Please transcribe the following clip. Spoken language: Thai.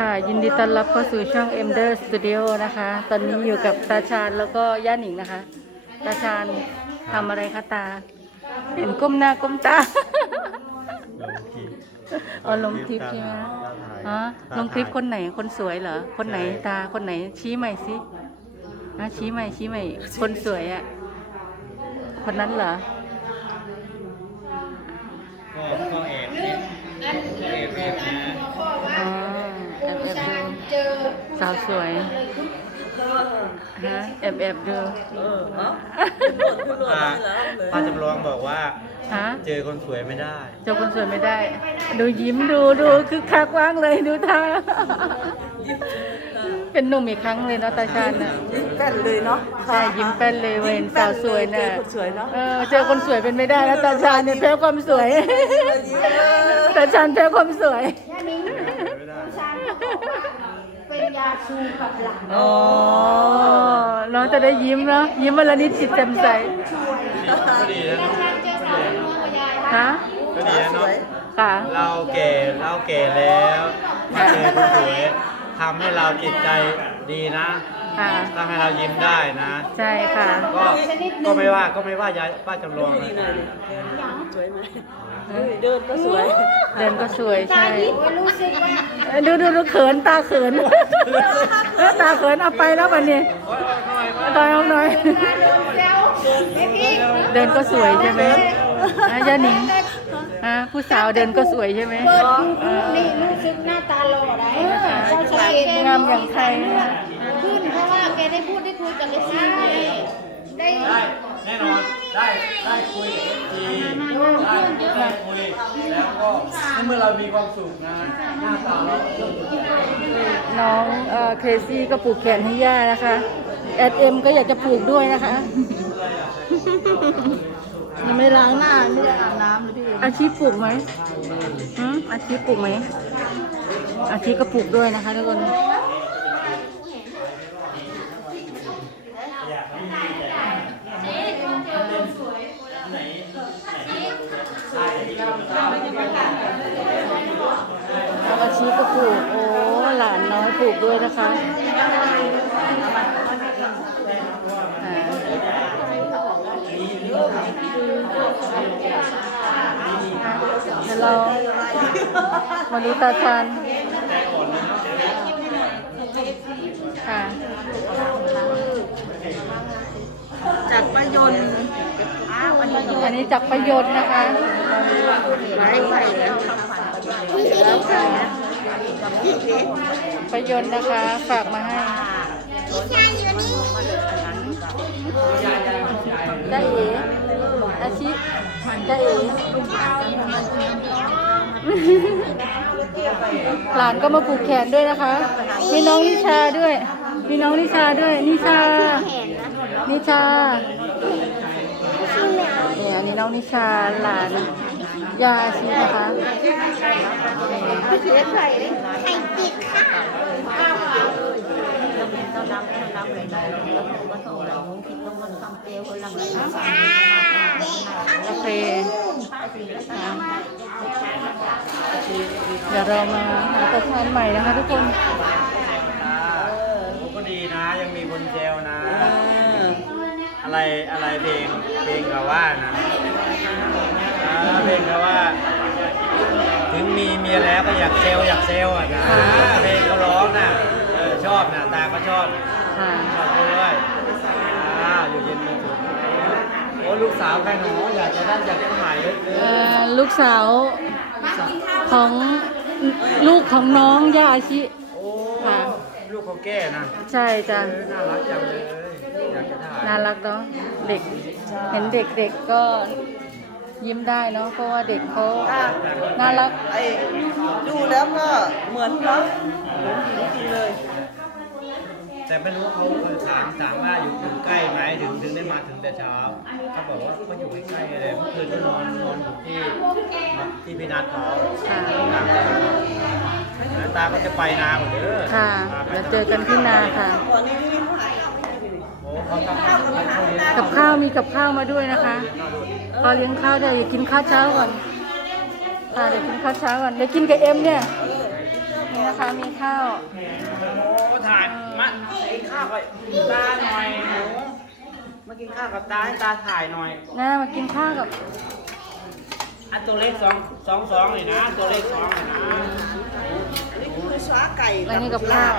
ค่ะยินดีต้อนรับเข้าสู่ช่อง e m d e r Studio นะคะ ตอนนี้อยู่กับตาชาญแล้วก็ย่าหนิงนะคะ ตาชาญทำอะไรคะตา เห็นก้มหน้าก้มตา ลงคลิปอ๋อลงคลิปใช่ไหมอ๋อลงคลิปคนไหนคนสวยเหรอ คนไหนตาคนไหนชี้ใหม่สินะชี้ใหม่ชี้ใหม่ คนสวยอะ่ะ คนนั้นเหรอ ก็ก็แอบนิดก็แอบแอบนะ อ๋อแอบแอบดู สาวสวยฮะแอบแอบดูป้าป้าจำลองบอกว่า ฮะเจอคนสวยไม่ได้ เจ้าคนสวยไม่ได้ ดูยิ้มดูดูคือคักว่างเลยดูท่าเป็นหนุ่มอีกครั้งเลยเนาะตาชาญน่ะแป้นเลยเนาะใช่ยิ้มแป้นเลยเวนสาวสวยน่ะเจอคนสวยเนาะเออเจอคนสวยเป็นไม่ได้แล้วตาชาญเนี่ยแพ้ความสวยตาชาญแพ้ความสวยไม่ได้ เป็นยาชูกับหลังอ๋อ น้องจะได้ยิ้มเนาะยิ้มวันละนิดจิตแจ่มใสก็ดีนะเนาะเจอสาวนัวกับยายฮะ ก็ดีนะเนาะค่ะ เราแก่เราแก่แล้วมาเจอคนสวยทำให้เราจิตใจดีนะ ค่ะทำให้เรายิ้มได้นะ ใช่ค่ะ ก็ก็ไม่ว่าก็ไม่ว่ายายป้าจำลองนะสวยไหมเฮ้ยเดินก็สวย เดินก็สวยใช่ไม่รู้สึกว่าเอ้ยดูดูดูเขินตาเขินเออตาเขินเอาไปแล้วบัดนี้ตอยเอาหน่อยเซลไม่พี่เดินก็สวยใช่ไหมอะย่าหนิงอะผู้สาวเดินก็สวยใช่ไหมเปิดนี่รู้สึกหน้าตาหล่อได้เจ้าชายเกงามอย่างใครนะ ขึ้น เพราะว่าแกได้พูดได้คุยกับเลซี่ไงได้ได้แน่นอนได้ได้คุยกับเอฟซีได้ได้คุยแล้วก็ในเมื่อเรามีความสุขนะหน้าตาเราเริ่มสดใสน้องเอ่อเคซี่ก็ปลูกแขนให้ย่านะคะแอดเอ็มก็อยากจะปลูกด้วยนะคะ ยังไม่ล้างหน้าไม่ได้อาบน้ำเลยพี่อาชีพปลูกไหมหืมอาชีพปลูกไหมอาชีพก็ปลูกด้วยนะคะทุกคน แล้วอาชีพก็ปลูกโอ้หลานน้อยปลูกด้วยนะคะเดี๋ยวเรามาดูตาชานค่ะ อันนี้จับประโยชน์นะคะหลายไปแล้วทำฝันแล้วค่ะประโยชน์นะคะ ฝากมาให้ได้เอ๋อาชิได้เอ๋หลานก็มาผูกแขนด้วยนะคะ มีน้องนิชาด้วย มีน้องนิชาด้วย นิชา นิชา นี่ยอันนี้น้องนิชาหลานยาอาชีนะคะโอเคอะเดี๋ยวเรามาหาประชานใหม่นะคะทุกคน อะไรอะไรเพลงเพลงเขาว่านะอ่าเพลงเขาว่า ถึงมีเมียแล้วก็อยากเซลอยากเซลอะนะเพลงเขาร้องนะเออชอบนะตาก็ชอบค่ะชอบด้วยอ่าอยู่เย็นเป็นสุขโอ้ลูกสาวใครหนูอยากจะได้อยากได้ใหม่เลยเอ่อลูกสาวของลูกของน้องยาอาชิ โอ้ค่ะ ลูกเขาแก่นะใช่จ้ะ เออน่ารักจังเลยอยากจะได้ น่ารักเนาะเด็กเห็นเด็กๆก็ยิ้มได้เนาะเพราะว่าเด็กเขาน่ารักไอ้ดูแล้วก็เหมือนเนาะเหมือนจริงๆเลย แต่ไม่รู้เขาเคยถามถามว่าอยู่อยู่ใกล้ไหมถึงถึงได้มาถึงแต่เช้าเขาบอกว่าเขาอยู่ใกล้ๆเลยเมื่อคืนก็นอนนอนอยู่ที่ที่พี่นัทเขาค่ะตามแล้วตาก็จะไปนาหมดเด้อค่ะ เดี๋ยวเจอกันที่นาค่ะก่อนนี้นี่โอ้เขาทำให้เขาเลี้ยง กับข้าวมีกับข้าวมาด้วยนะคะพอเลี้ยงข้าวได้อย่ากินข้าวเช้าก่อนค่ะเดี๋ยวกินข้าวเช้าก่อนเดี๋ยวกินกับเอ็มเนี่ยนี่นะคะมีข้าวโอ้ถ่ายมากินข้าวกับตาหน่อยหนูมากินข้าวกับตาให้ตาถ่ายหน่อยนะมากินข้าวกับอันตัวเล็กสองสองสองเลยนะ ตัวเล็กสองเลยนะอันนี้คือสาไก่อันนี้กับข้าว